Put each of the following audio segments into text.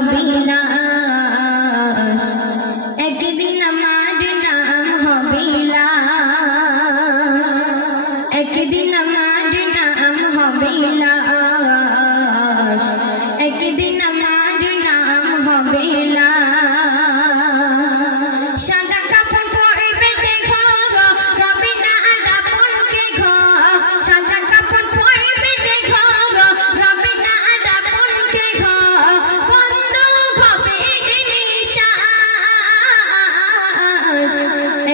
হবে লাশ, একদিন আমার নাম হবে লাশ, একদিন আমার নাম হবে লাশ, একদিন আমার নাম হবে লাশ। সাদা কাপড় পরবে দেখো গো, রবে না আর আপনকে গো। সাদা কাপড় পরবে দেখো গো, রবে না আর আপনকে গো। বন্ধ হবে নিঃশ্বাস,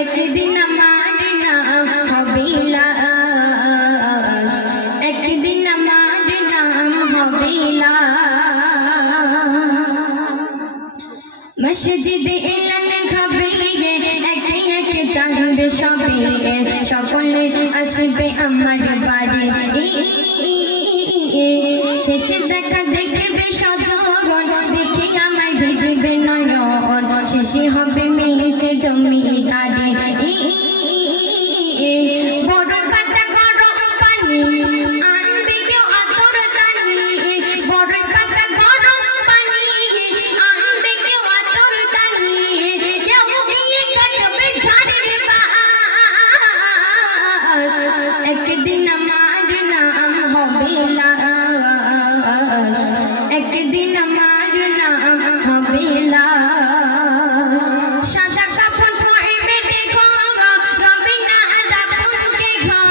একদিন আমার নাম হবে লাশ, একদিন আমার নাম হবে লাশ। মসজিদে এলেন ঘাবড়িয়ে একে একে চাঁদ সবে, সকলে আসবে আমার বাড়ি। শেষে দেখা দেখবে সজগণ, দেখে আমায় ভিজবে নয়ন। শেষে হবে মেয়েছে জমিদারি, বড় পাতা গরম পানি আনবে কেউ আতর দানি। বড় পাতা গরম পানি আনবে কেউ আতর দানি। কেউ গিয়ে কাটবে ঝাড়ের বাস, একদিন আমার নাম হবে লাশ, একদিন আমার নাম হবে লাশ। সাদা কাপড় পরবে দেখো গো, রবে না আর আপনকে গো।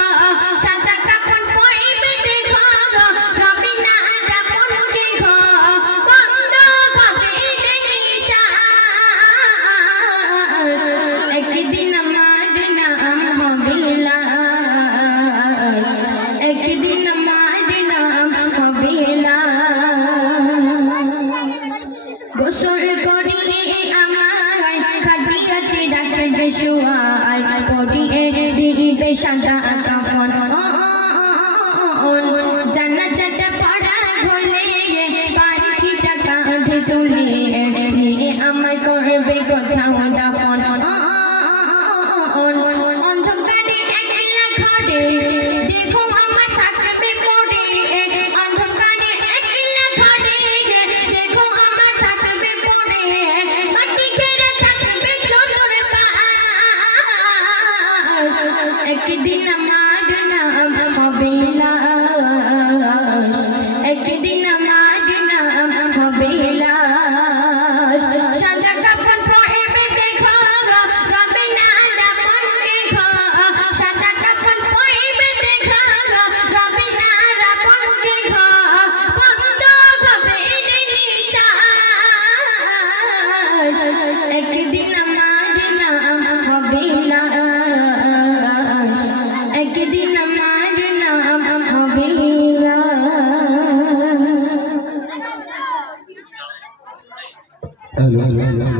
সাদা কাপড় পরবে দেখো গো, রবে না আর আপনকে গো। বন্ধ হবে নিঃশ্বাস, একদিন আমার নাম হবে লাশ, একদিন আমার নাম হবে লাশ। গোসল করিয়ে আমায় খাটিয়াতে রাখবে শুয়ায়, পরিয়ে দিবে সাদা কাফন। জানাজা পড়া হলে পাখিটা কাঁধে তুলে নিয়ে আমায় করবে কোথাও দাফন। অন্ধকারে একলা ঘরে দেখো আমার থাকবে পড়ে, অন্ধকারে একলা ঘরে দেখো আমার থাকবে পড়ে। মাটি ঘেরা থাকবে চোদর পাশ, একদিন আমার নাম হবে লাশ, একদিন আমার নাম হবে লাশ। সাদা কাপড় পরবে দেখো গো, রবে না আর আপনকে গো। সাদা কাপড় পরবে দেখো গো, রবে না আর আপনকে গো। বন্ধ হবে নিঃশ্বাস, একদিন আমার নাম হবে লাশ, একদিন আমার নাম হবে লাশ।